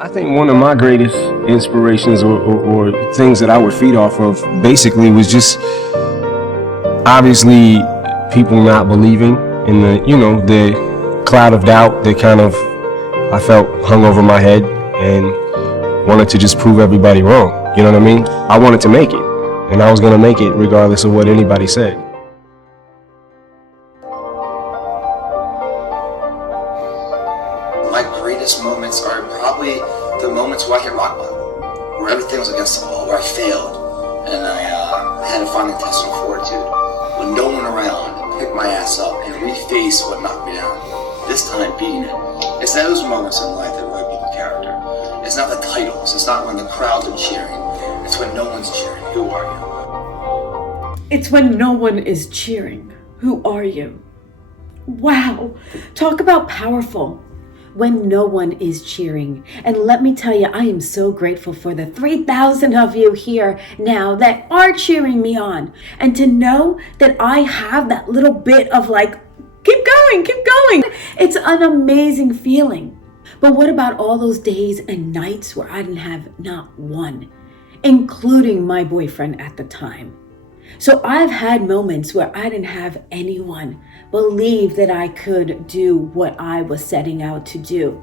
I think one of my greatest inspirations or things that I would feed off of basically was just obviously people not believing in the cloud of doubt that kind of I felt hung over my head and wanted to just prove everybody wrong. You know what I mean? I wanted to make it, and I was going to make it regardless of what anybody said. My greatest moments are probably the moments where I hit rock bottom, where everything was against the wall, where I failed, and I had to find intestinal fortitude, with no one around, pick my ass up and reface what knocked me down, this time beating it. It's those moments in life that really build the character. It's not the titles, it's not when the crowds are cheering, it's when no one's cheering. Who are you? It's when no one is cheering. Who are you? Wow, talk about powerful. When no one is cheering. And let me tell you, I am so grateful for the 3,000 of you here now that are cheering me on. And to know that I have that little bit of like, keep going, keep going. It's an amazing feeling. But what about all those days and nights where I didn't have not one, including my boyfriend at the time? So I've had moments where I didn't have anyone believe that I could do what I was setting out to do.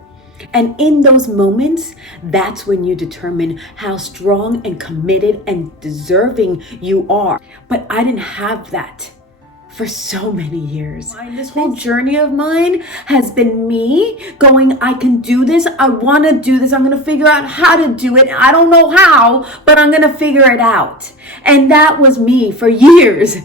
And in those moments, that's when you determine how strong and committed and deserving you are. But I didn't have that for so many years. This whole journey of mine has been me going, I can do this. I want to do this. I'm going to figure out how to do it. I don't know how, but I'm going to figure it out. And that was me for years.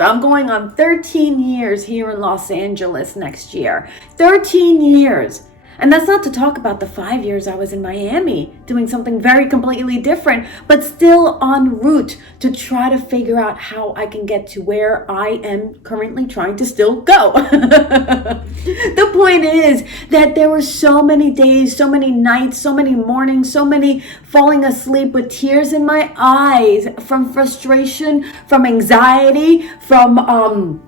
I'm going on 13 years here in Los Angeles next year. 13 years. And that's not to talk about the 5 years I was in Miami doing something very completely different, but still en route to try to figure out how I can get to where I am currently trying to still go. The point is that there were so many days, so many nights, so many mornings, so many falling asleep with tears in my eyes from frustration, from anxiety, from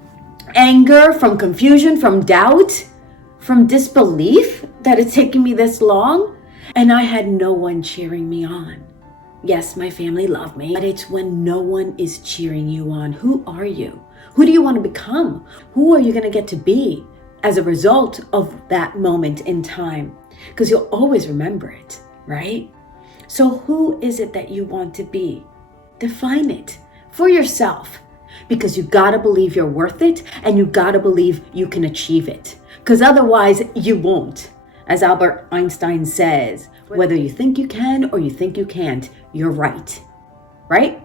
anger, from confusion, from doubt, from disbelief that it's taken me this long, and I had no one cheering me on. Yes, my family loved me, but it's when no one is cheering you on. Who are you? Who do you want to become? Who are you going to get to be as a result of that moment in time? Because you'll always remember it, right? So who is it that you want to be? Define it for yourself, because you got to believe you're worth it, and you got to believe you can achieve it. Because otherwise you won't. As Albert Einstein says, whether you think you can or you think you can't, you're right. Right?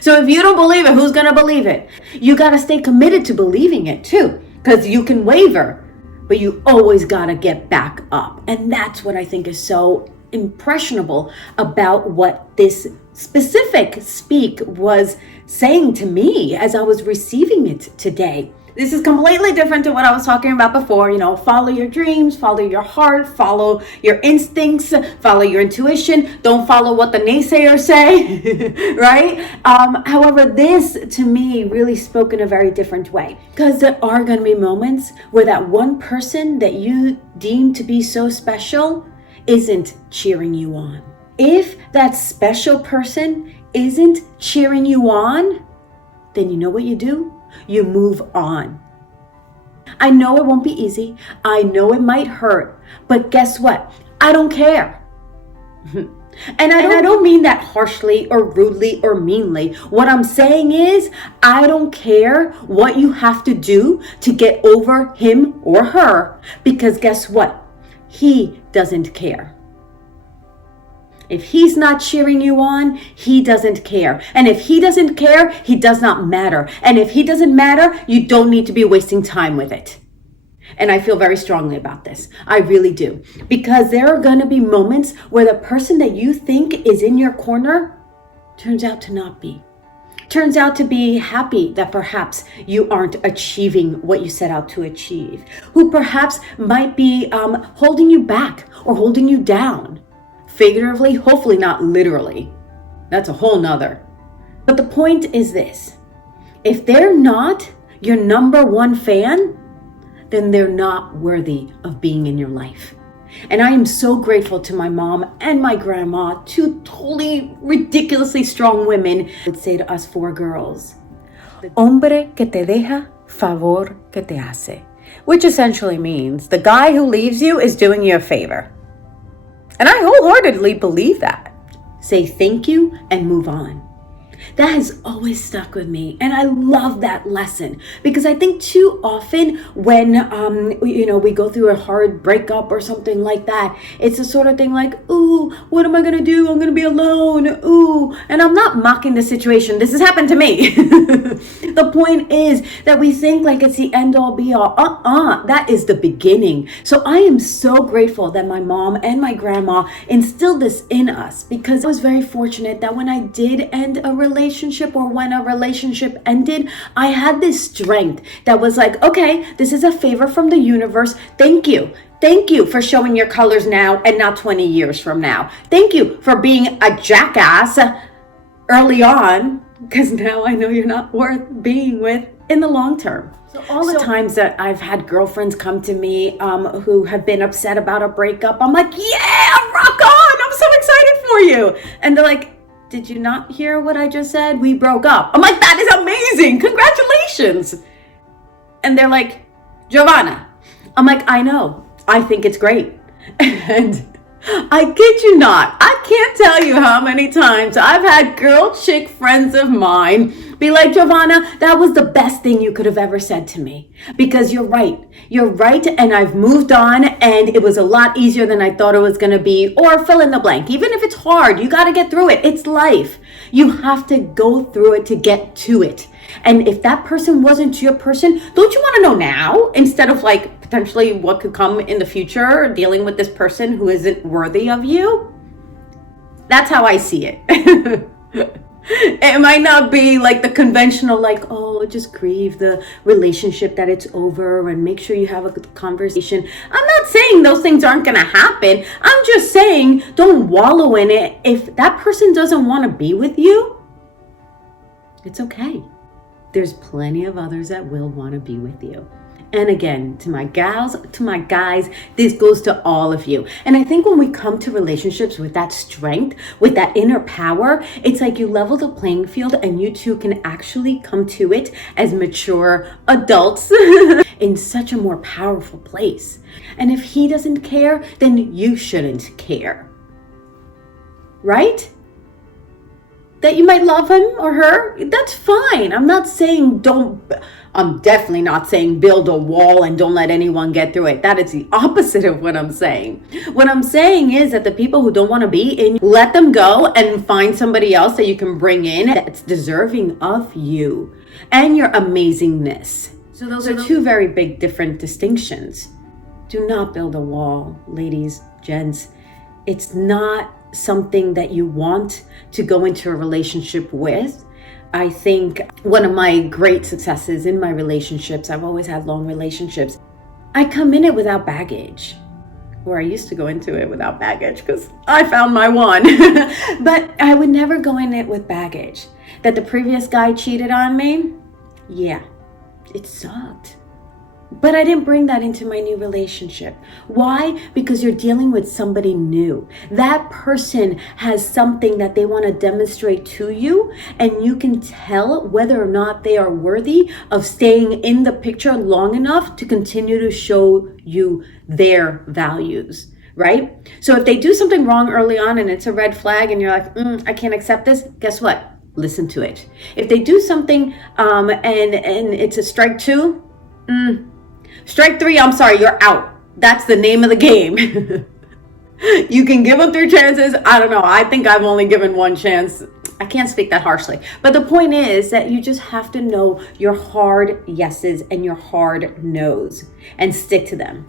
So if you don't believe it, who's going to believe it? You got to stay committed to believing it too. Because you can waver, but you always got to get back up. And that's what I think is so impressionable about what this specific speak was saying to me as I was receiving it today. This is completely different to what I was talking about before. Follow your dreams, follow your heart, follow your instincts, follow your intuition. Don't follow what the naysayers say, right? However, this to me really spoke in a very different way, because there are going to be moments where that one person that you deem to be so special isn't cheering you on. If that special person isn't cheering you on, then you know what you do? You move on. I know it won't be easy. I know it might hurt, but guess what? I don't care. And I don't mean that harshly or rudely or meanly. What I'm saying is, I don't care what you have to do to get over him or her, because guess what? He doesn't care. If he's not cheering you on, he doesn't care. And if he doesn't care, he does not matter. And if he doesn't matter, you don't need to be wasting time with it. And I feel very strongly about this. I really do. Because there are going to be moments where the person that you think is in your corner turns out to not be. Turns out to be happy that perhaps you aren't achieving what you set out to achieve. Who perhaps might be holding you back or holding you down. Figuratively, hopefully not literally. That's a whole nother. But the point is this. If they're not your number one fan, then they're not worthy of being in your life. And I am so grateful to my mom and my grandma, two totally ridiculously strong women, would say to us four girls, hombre que te deja, favor que te hace. Which essentially means the guy who leaves you is doing you a favor. And I wholeheartedly believe that. Say thank you and move on. That has always stuck with me, and I love that lesson because I think too often when we go through a hard breakup or something like that, it's a sort of thing like, ooh, what am I gonna do? I'm gonna be alone. Ooh, and I'm not mocking the situation. This has happened to me. The point is that we think like it's the end all be all. That is the beginning. So I am so grateful that my mom and my grandma instilled this in us, because I was very fortunate that when I did end a relationship, or when a relationship ended, I had this strength that was like, okay, this is a favor from the universe. Thank you. Thank you for showing your colors now and not 20 years from now. Thank you for being a jackass early on, because now I know you're not worth being with in the long term. So all the times that I've had girlfriends come to me who have been upset about a breakup, I'm like, yeah, rock on. I'm so excited for you. And they're like, did you not hear what I just said? We broke up. I'm like, that is amazing. Congratulations. And they're like, Jovanna. I'm like, I know. I think it's great. And I kid you not, I can't tell you how many times I've had girl chick friends of mine be like, Jovanna, that was the best thing you could have ever said to me. Because you're right. You're right, and I've moved on, and it was a lot easier than I thought it was going to be. Or fill in the blank. Even if it's hard, you got to get through it. It's life. You have to go through it to get to it. And if that person wasn't your person, don't you want to know now, instead of like potentially what could come in the future dealing with this person who isn't worthy of you? That's how I see it. It might not be like the conventional, like, oh, just grieve the relationship that it's over and make sure you have a good conversation. I'm not saying those things aren't going to happen. I'm just saying don't wallow in it. If that person doesn't want to be with you, it's okay. There's plenty of others that will want to be with you. And again, to my gals, to my guys, this goes to all of you. And I think when we come to relationships with that strength, with that inner power, it's like you level the playing field and you two can actually come to it as mature adults in such a more powerful place. And if he doesn't care, then you shouldn't care. Right? That you might love him or her, that's fine. I'm not saying I'm definitely not saying build a wall and don't let anyone get through it. That is the opposite of what I'm saying. What I'm saying is that the people who don't want to be in, let them go and find somebody else that you can bring in that's deserving of you and your amazingness. So those are two very big different distinctions. Do not build a wall, ladies, gents. It's not something that you want to go into a relationship with. I think one of my great successes in my relationships, I've always had long relationships, I come in it without baggage. Or I used to go into it without baggage because I found my one. But I would never go in it with baggage. That the previous guy cheated on me, yeah, it sucked. But I didn't bring that into my new relationship. Why? Because you're dealing with somebody new. That person has something that they want to demonstrate to you, and you can tell whether or not they are worthy of staying in the picture long enough to continue to show you their values, right? So if they do something wrong early on and it's a red flag and you're like, I can't accept this, guess what? Listen to it. If they do something and it's a strike two, strike three, I'm sorry, you're out. That's the name of the game. You can give them 3 chances. I don't know. I think I've only given 1 chance. I can't speak that harshly. But the point is that you just have to know your hard yeses and your hard nos and stick to them.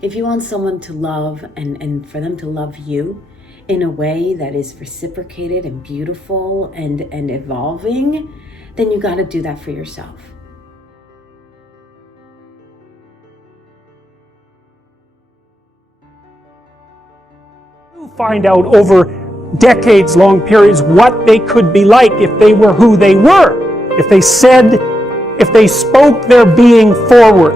If you want someone to love and for them to love you in a way that is reciprocated and beautiful and evolving, then you got to do that for yourself. Find out over decades long periods what they could be like if they were who they were, if they spoke their being forward.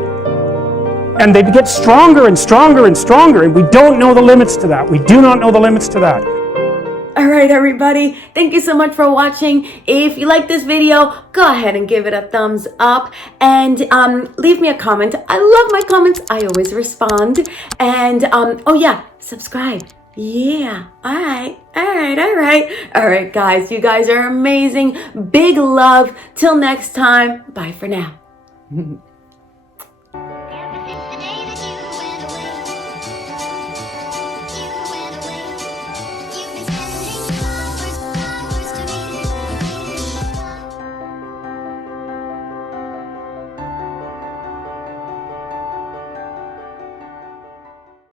And they get stronger and stronger and stronger, and we don't know the limits to that. We do not know the limits to that. All right, everybody, thank you so much for watching. If you like this video, go ahead and give it a thumbs up and leave me a comment. I love my comments. I always respond. And oh yeah, subscribe. Yeah. All right, guys. You guys are amazing. Big love. Till next time. Bye for now.